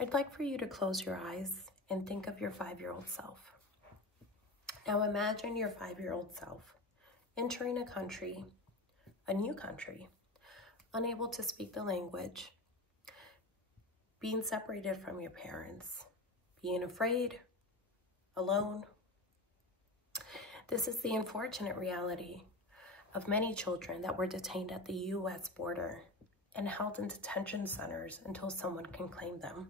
I'd like for you to close your eyes and think of your 5-year-old self. Now imagine your 5-year-old self entering a country, a new country, unable to speak the language, being separated from your parents, being afraid, alone. This is the unfortunate reality of many children that were detained at the U.S. border and held in detention centers until someone can claim them.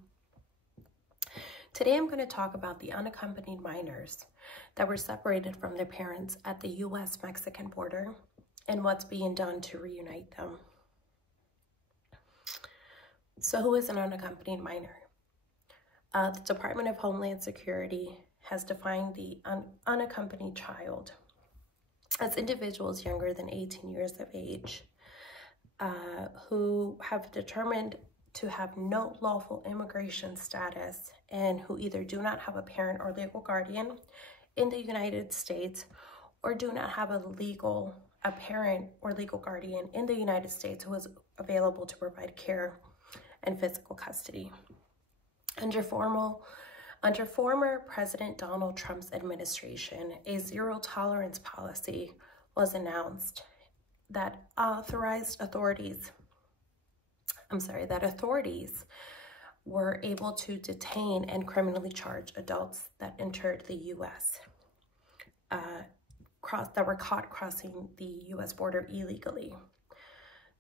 Today, I'm going to talk about the unaccompanied minors that were separated from their parents at the U.S.-Mexican border and what's being done to reunite them. So who is an unaccompanied minor? The Department of Homeland Security has defined the unaccompanied child as individuals younger than 18 years of age who have determined to have no lawful immigration status and who either do not have a parent or legal guardian in the United States or do not have a parent or legal guardian in the United States who is available to provide care and physical custody. Under former President Donald Trump's administration, a zero-tolerance policy was announced that authorities were able to detain and criminally charge adults that entered the U.S., that were caught crossing the U.S. border illegally.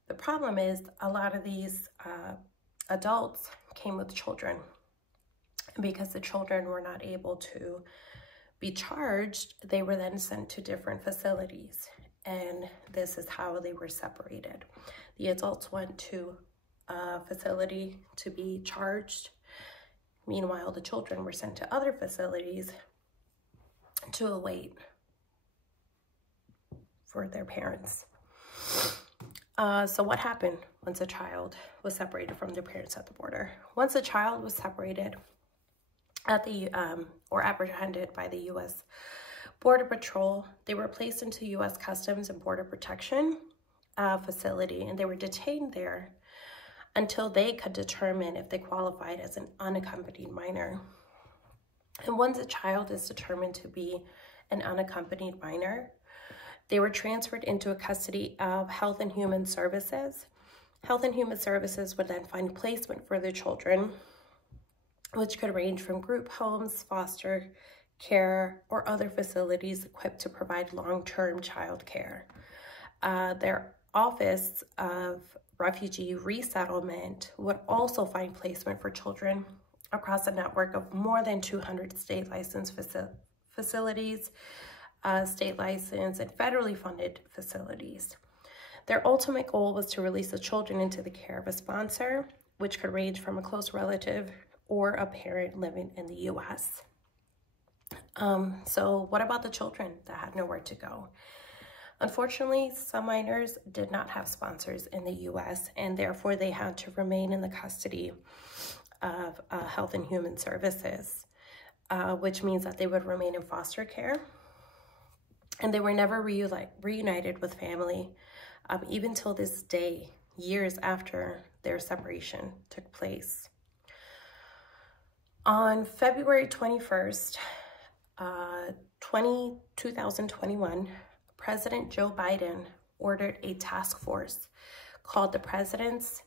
The problem is a lot of these adults came with children. Because the children were not able to be charged, they were then sent to different facilities. And this is how they were separated. The adults went to a facility to be charged. Meanwhile, the children were sent to other facilities to await for their parents. So what happened once a child was separated from their parents at the border? Once a child was separated at the or apprehended by the U.S. Border Patrol, they were placed into U.S. Customs and Border Protection facility, and they were detained there until they could determine if they qualified as an unaccompanied minor. And once a child is determined to be an unaccompanied minor, they were transferred into a custody of Health and Human Services. Health and Human Services would then find placement for their children, which could range from group homes, foster care, or other facilities equipped to provide long-term child care. Their Office of Refugee Resettlement would also find placement for children across a network of more than 200 state licensed facilities, state licensed and federally funded facilities. Their ultimate goal was to release the children into the care of a sponsor, which could range from a close relative or a parent living in the U.S. So what about the children that had nowhere to go? Unfortunately, some minors did not have sponsors in the U.S., and therefore they had to remain in the custody of Health and Human Services, which means that they would remain in foster care, and they were never reunited with family, even till this day, years after their separation took place. On February 21st, 2021, President Joe Biden ordered a task force called the President's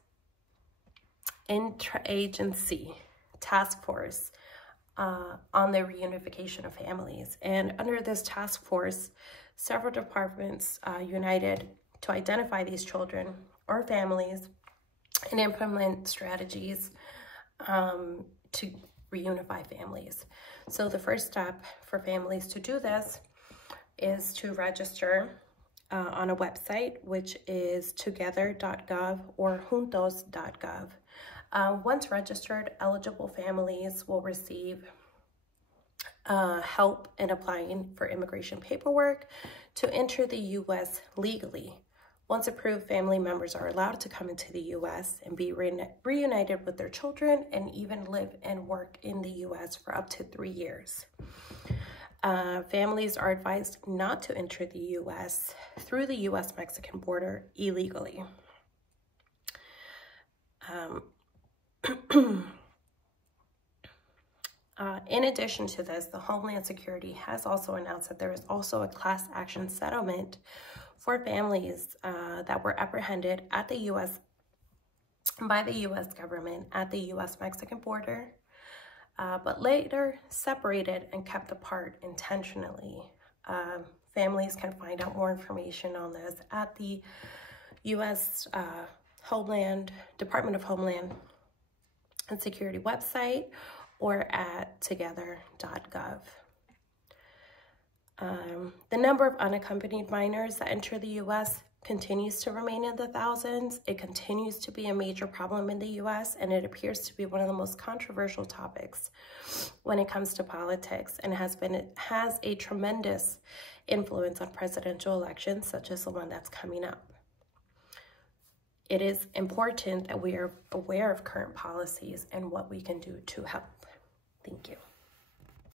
Interagency Task Force on the reunification of families. And under this task force, several departments united to identify these children or families and implement strategies to reunify families. So the first step for families to do this is to register on a website, which is together.gov or juntos.gov. Once registered, eligible families will receive help in applying for immigration paperwork to enter the U.S. legally. Once approved, family members are allowed to come into the U.S. and be reunited with their children and even live and work in the U.S. for up to 3 years. Families are advised not to enter the U.S. through the U.S.-Mexican border illegally. In addition to this, the Homeland Security has also announced that there is also a class action settlement for families that were apprehended at the by the U.S. government at the U.S.-Mexican border, but later separated and kept apart intentionally. Families can find out more information on this at the U.S. Department of Homeland and Security website or at together.gov. The number of unaccompanied minors that enter the U.S. continues to remain in the thousands. It continues to be a major problem in the U.S., and it appears to be one of the most controversial topics when it comes to politics, and has a tremendous influence on presidential elections, such as the one that's coming up. It is important that we are aware of current policies and what we can do to help. Thank you.